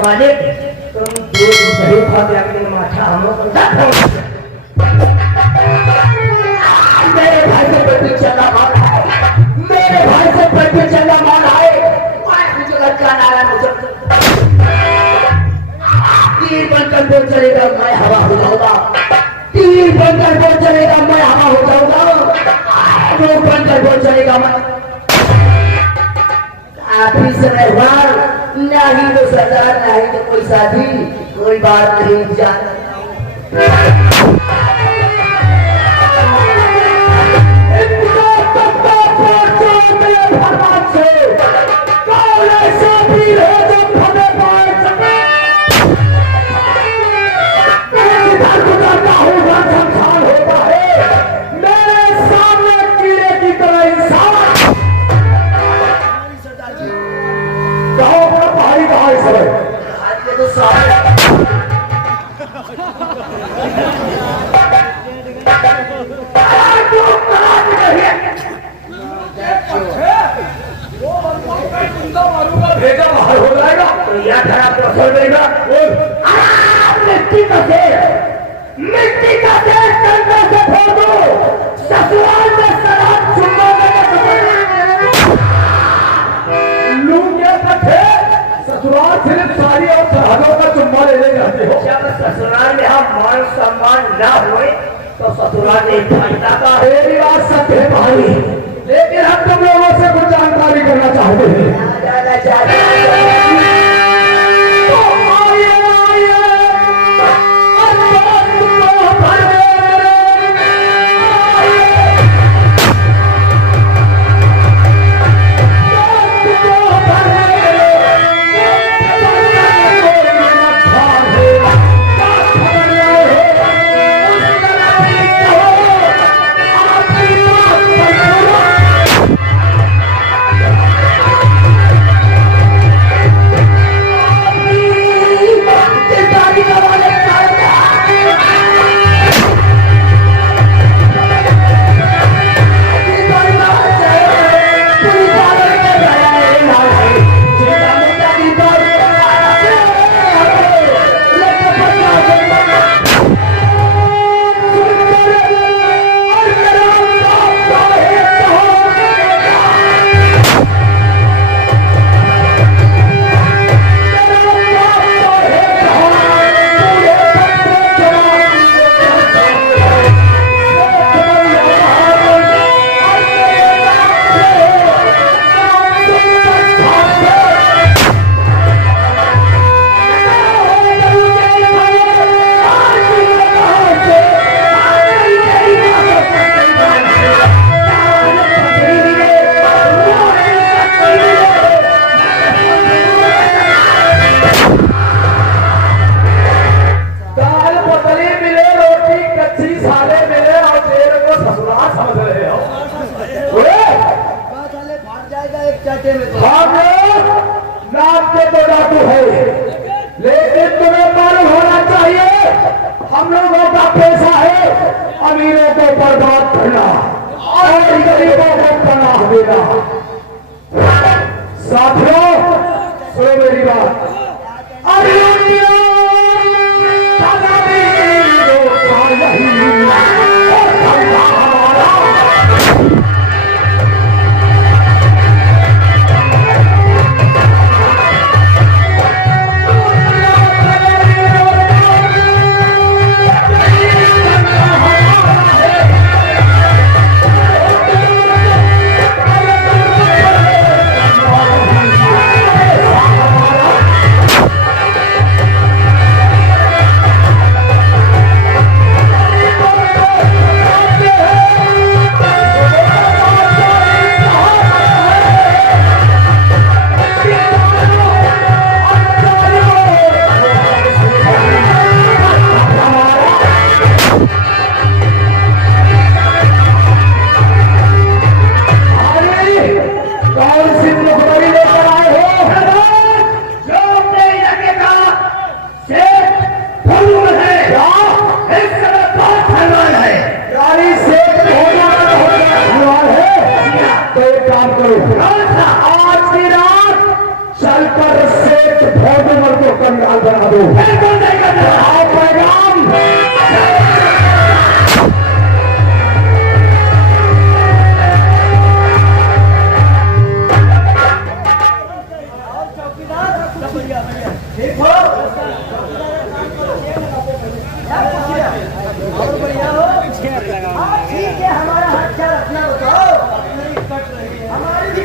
मालिक तुम दूध दही खाते अपने माथा हम लोग मेरे भाई से पट्टी चला मार है, मेरे भाई से पट्टी चला मार है। मुझे लड़का नारा मुझे तीर बनकर बोल चलेगा मैं हवा हो जाऊंगा, तीर बनकर बोल चलेगा मैं हवा हो जाऊंगा, रोक बनकर बोल चलेगा मैं काफी समय बार नहीं तो सजा नहीं तो कोई साथी कोई बात नहीं जान मिट्टी का देश करने से फोड़ दो ससुराल में शराब चुम्मा लूंगे कथे ससुराल सिर्फ साड़ी और सरहदों का चुम्मा लेने जाते हो। जब ससुराल में हम मान सम्मान न हुए तो ससुराल में फायदा का मेरी बात सत्य है भाई, लेकिन हम तुम लोगों से कुछ जानकारी करना चाहते हैं।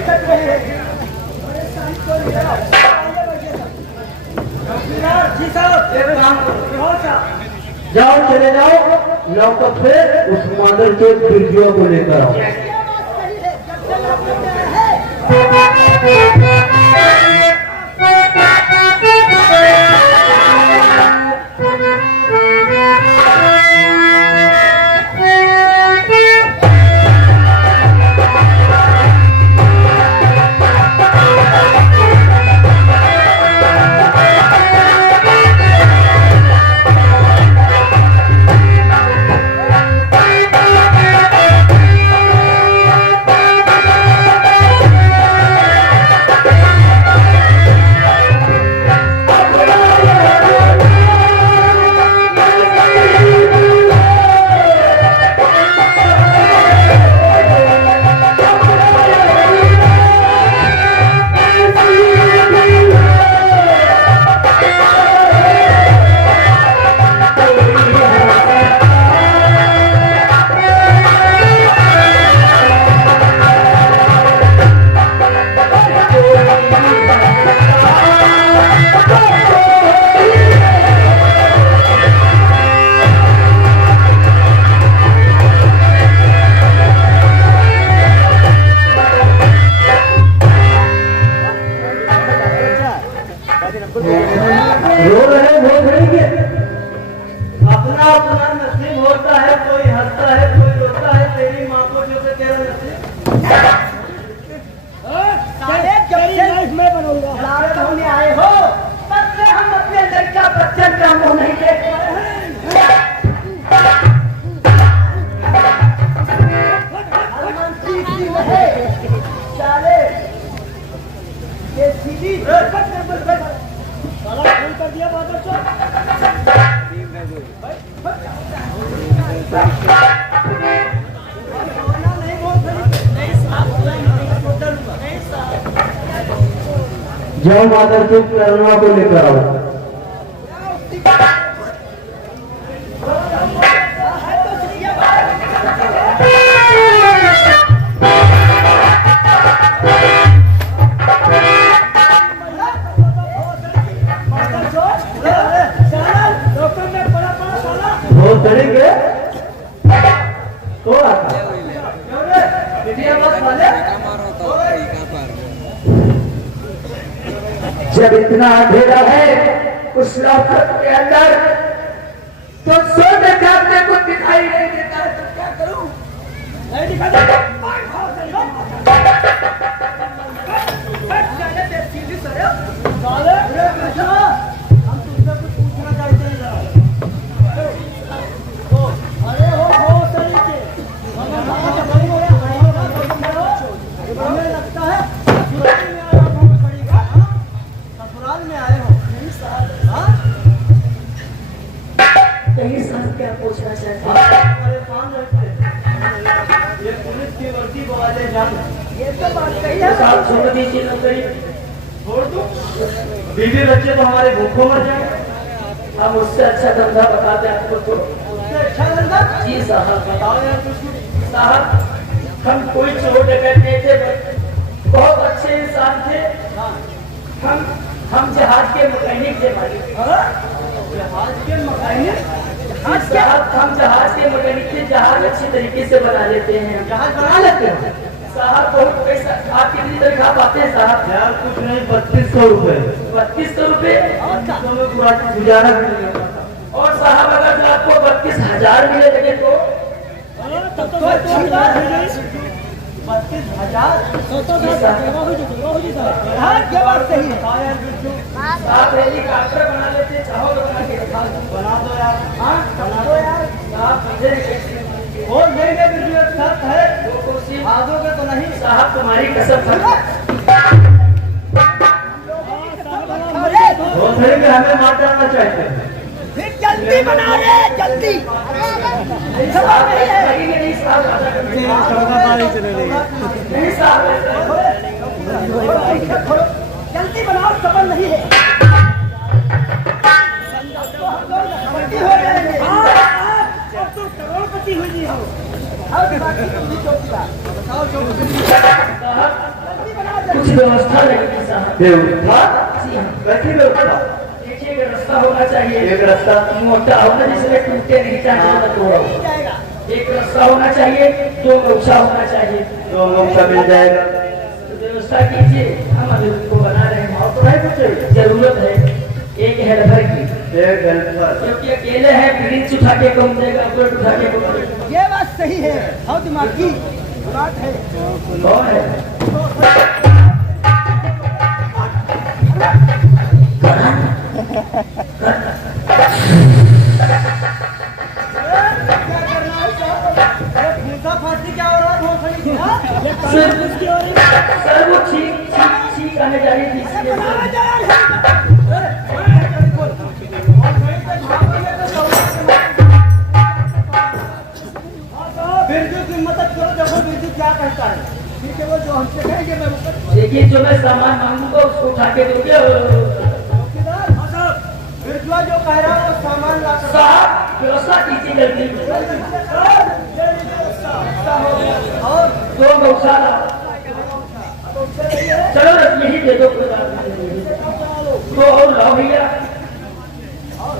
खट रहे हैं। जी साहब, एक काम करो, कौन सा? जाओ चले जाओ लौकत पे उस मादर के बिरजुआ को लेकर आओ। क्या बात सही है, जब तक आप लोग में है। रो रहे हो रही है। अपना अपना नसीब होता है, कोई हंसता है, कोई रोता है। तेरी माँ को जो से तेरा नसीब। साले जब से लाइफ में बनूंगा लारे होने आए हो, तब से हम अपने लड़का बच्चन का मुंह नहीं देख पाए हैं। हनुमंती की है साले ये सीधी साला फोन कर दिया बात जाओ मादर के करुणा को लेकर आओ। वो चलेंगे तो आता जब इतना अंधेरा है उस लौकत के अंदर तो सोने जागने को दिखाई नहीं देता है, तो क्या करूं? नहीं दिखाता। हम तुमसे कुछ पूछना चाहते हैं जरा। अरे हो सही के हमें लगता है ससुराल में आए हो। हाँ? यही साहब क्या पूछना चाहते हैं? परेशान रहते हैं। ये पुलिस की वर्दी वाले जान ये तो बात कही है। साहब छोड़ दीजिए नौकरी, छोड़ दो। बीवी बच्चे तो हमारे भूखों मर जाए। हम उससे अच्छा धंधा बताते हैं आपको। तो उससे अच्छा धंधा जी साहब बताओ यार कुछ। साहब हम कोई चोर डकैत नहीं थे, बहुत अच्छे इंसान थे। हम जहाज के मैकेनिक थे भाई। जहाज के मैकेनिक? साहब हम जहाज के मैकेनिक थे, जहाज अच्छी तरीके से बना लेते हैं। जहाज बना लेते हो? साहब बहुत पैसा। आप कितनी तनख्वाह पाते हैं साहब? यार कुछ नहीं, 3200 रुपए। 3200 रुपए में पूरा गुजारा कर लेगा। और साहब अगर जो आपको 32,000 मिले लगे तो 32,000 हाँ क्या बात सही है। आप हेलीकॉप्टर बना लेते, चाहो तो बना के दिखा दो। बना दो यार। हाँ बना दो यार। आप मुझे और मेरे बिजनेस शर्त है, वो कुर्सी भागोगे तो नहीं। साहब तुम्हारी कसम खा। वो फिर भी हमें मार डालना चाहते हैं। फिर जल्दी बना रे, जल्दी। साहब नहीं है नहीं साहब नहीं साहब जल्दी बनाओ, सबर नहीं है। करोड़पति हो जाएंगे। अब तो करोड़पति हुई हो। और बाकी तुम भी चौकीदार। बताओ जो साहब कुछ व्यवस्था लगेगी साहब। व्यवस्था जी हाँ। कैसी व्यवस्था? देखिए एक रास्ता होना चाहिए, एक रास्ता मोटा होना जिसमें टूटे नहीं चाहे तो तोड़ा हो। जाएगा। एक रास्ता होना चाहिए, दो गौसा होना चाहिए। दो मौका मिल जाएगा। तो व्यवस्था कीजिए, हम अभी उनको बना रहे हैं। और तो है कुछ? जरूरत है एक हेल्पर की, एक हेल्पर। क्योंकि अकेले हैं, ब्रिज उठा के कौन देगा, बुलेट उठा के कौन देगा। ये बात सही है, बहुत दिमागी बात है। कौन है? क्या हो रहा है? सर वो छींक आने जा रही थी इसलिए। बिरजू की मदद करो, देखो बिरजू क्या कहता है। ठीक है, वो जो हमसे कहेंगे मैं वो करूंगा। देखिए जो मैं सामान मांगूंगा उसको उठा के दोगे। चौकीदार, हाँ साहब, बिरजुआ जो कह रहा है वो सामान ला कर साहब व्यवस्था कीजिए जल्दी। और दो गौशाला, चलो बस यही दे दो कोई बात नहीं। दो और लाओ भैया,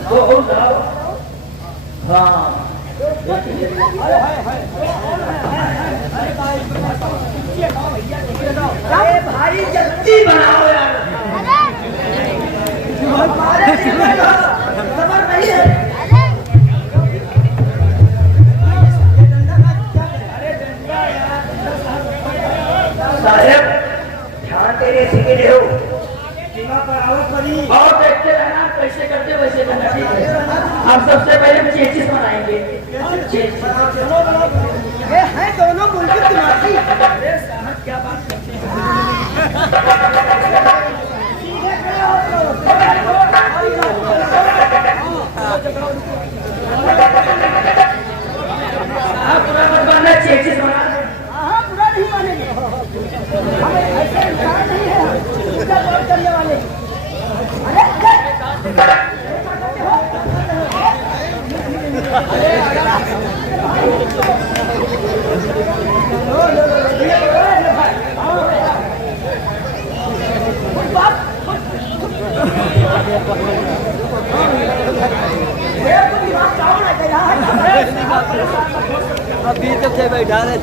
दो और लाओ। हाँ अरे भाई जल्दी बनाओ यार। खबर नहीं है। साहब ध्यान तेरे सीखे हो सीमा पर आवक बनी। और देखते रहना कैसे करते वैसे करना। ठीक है, हम सबसे पहले चेचिस बनाएंगे। चेचिस ये है दोनों मुल्क दिमागी। अरे साहब क्या बात करते हैं। साहब पूरा मत बनना, चेचिस बना। हाँ, बुरा नहीं मानेंगे। हम ऐसे इंसान नहीं है, पूजा पाठ करने वाले। अभी तक से बैठा रहे।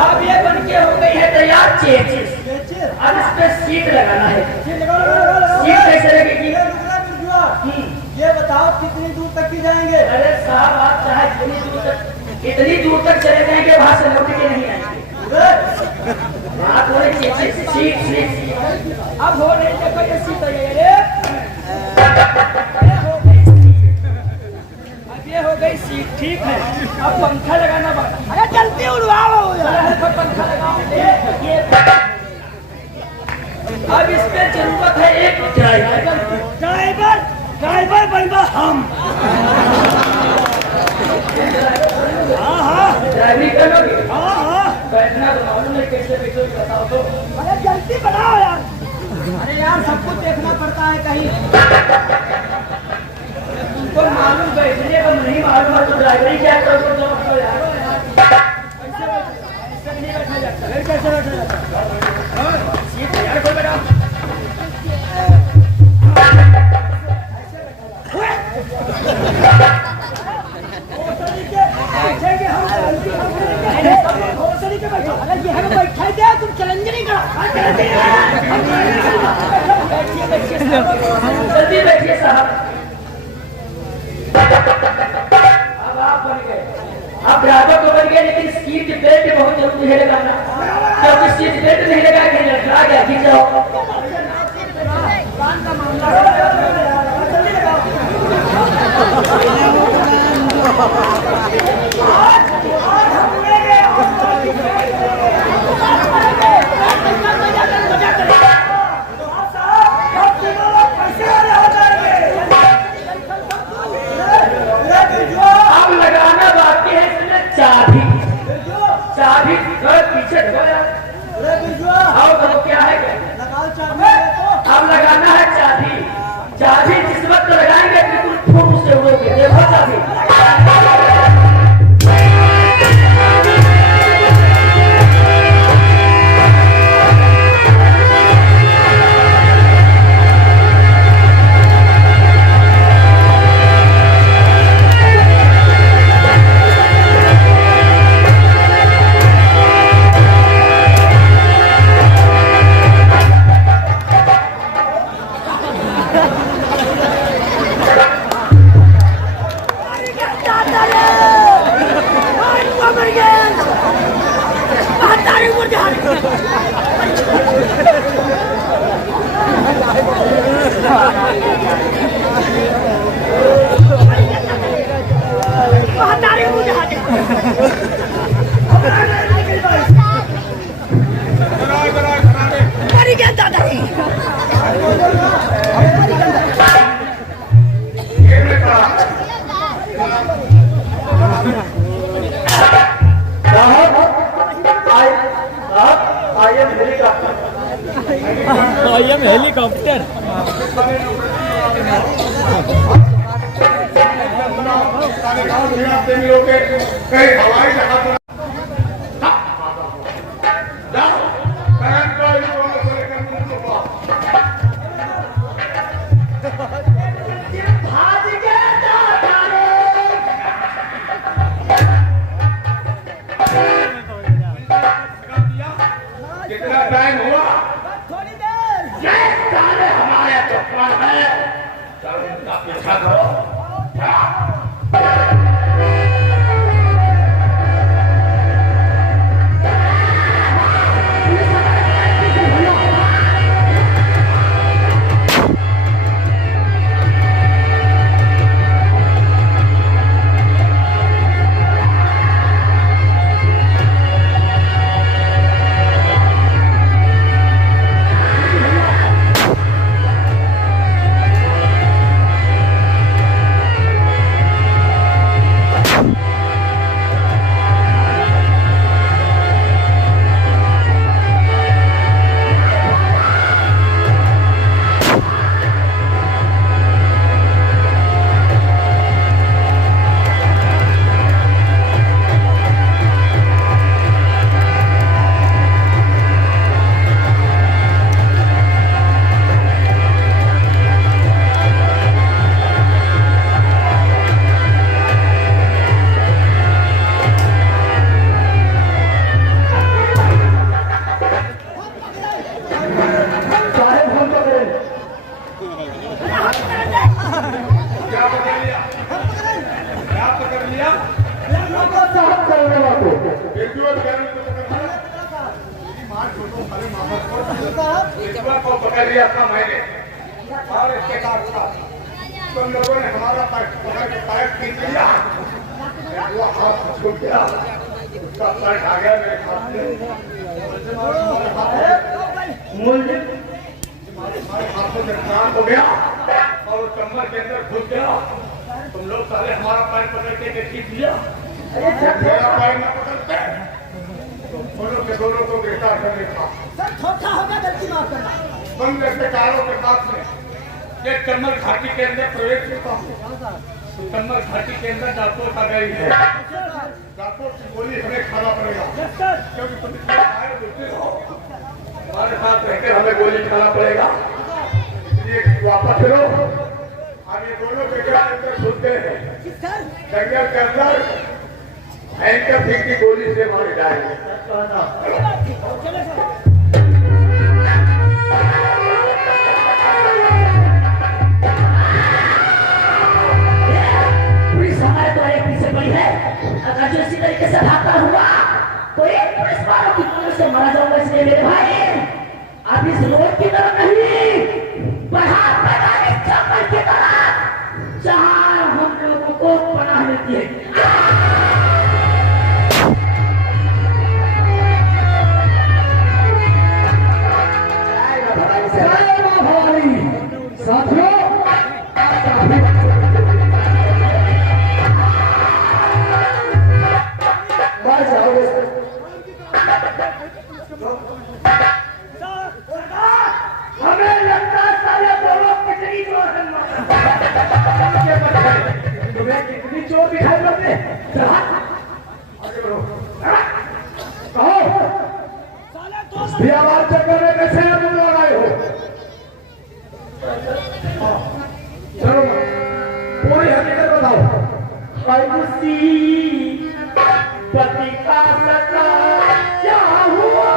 अब ये बन के हो गई है तैयार चेचिस। अब इस पे सीट लगाना है। सीट कैसे लगेगी? ये बताओ कितनी दूर तक की जाएंगे? अरे साहब आप चाहे इतनी दूर तक चले जाएंगे, वहां से लौट के नहीं आएंगे। आप बोले चेचिस सीट सीट, अब हो नहीं देखो ये सीट है। अब ये हो गई सीट, ठीक है। अब पंखा लगाना पड़ा। अरे जल्दी उड़वाओ यार। पंखा लगाओ। ये अब इस पे जरूरत है एक ड्राइवर। ड्राइवर ड्राइवर बनवा हम। हाँ हाँ ड्राइवरी करोगे? हाँ हाँ। बैठना तो मालूम है कैसे बैठोगे, बताओ तो। अरे जल्दी बनाओ यार। अरे यार सब कुछ देखना पड़ता है कहीं। तुमको मालूम बैठने को नहीं मालूम है तो ड्राइवरी क्या करोगे तो यार। ऐसे नहीं बैठा जाता। कैसे बैठा जाता? सीट तैयार कर बेटा। बैठेंगे हम। अगर ये हमें बैठाएंगे तुम चैलेंज नहीं करो। जल्दी बैठिए साहब। अब आप बन गए, आप ड्राइवर तो बन गए, लेकिन सीट बेल्ट बहुत जरूरी है लगाना, क्योंकि सीट बेल्ट नहीं लगाएंगे लटका गया गिर जाओ। अब लगाना बाकी है इसमें चाबी। चाबी पीछे और करो क्या है क्या? अब लगाना है चाबी। चाबी जिस वक्त लगाएंगे बिल्कुल फूट से उड़ोगे। देखो चाबी। I am helicopter. हवाई जहाज कितना टाइम हुआ? थोड़ी देर। ये सारे हमारे दुश्मन हैं। चलो इनका पीछा करो। को पकड़ लिया था मैंने और इसके बाद तुम लोगों ने हमारा पकड़ के पैर खींच लिया, वो हाथ छूट गया, उसका पैर आ गया मेरे हाथ में, हमारे हाथों से काम हो गया और कमर के अंदर घुस गया। तुम लोग साले हमारा पैर पकड़ के खींच लिया, मेरा पैर न पकड़ते दोनों को गिरफ्तार करने का। सर छोटा होगा, गलती माफ करना। बंद कारों के पास में ये चम्मल घाटी के अंदर प्रवेश करता हूँ। चम्मल घाटी के अंदर डाकुओं का गई है, डाकुओं की गोली हमें खाना पड़ेगा क्योंकि तुम हमारे साथ रहकर हमें गोली खाना पड़ेगा, इसलिए वापस फिरो। अब ये दोनों जगह अंदर घुस गए हैं, जंगल के अंदर भयंकर सिंह की गोली से मारे जाएंगे। पुलिस हमारे द्वारे पीछे पड़ी है, अगर जो इसी तरीके से भागता हुआ तो एक पुलिस वालों की गोली से मारा जाऊंगा। इसलिए मेरे भाई आप इस रोड की तरफ नहीं, बढ़ा पैदाइश चौकर की तरफ जहां हम लोगों को पनाह मिलती है। साथियों हमें लगता है दोनों कितनी चोर तुम्हें कितनी चोर दिखाई पड़ते आवाज चक्कर में कैसे तुम लोग आए हो? चलो पूरी हकीकत बताओ। पति का सता क्या हुआ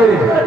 मेरे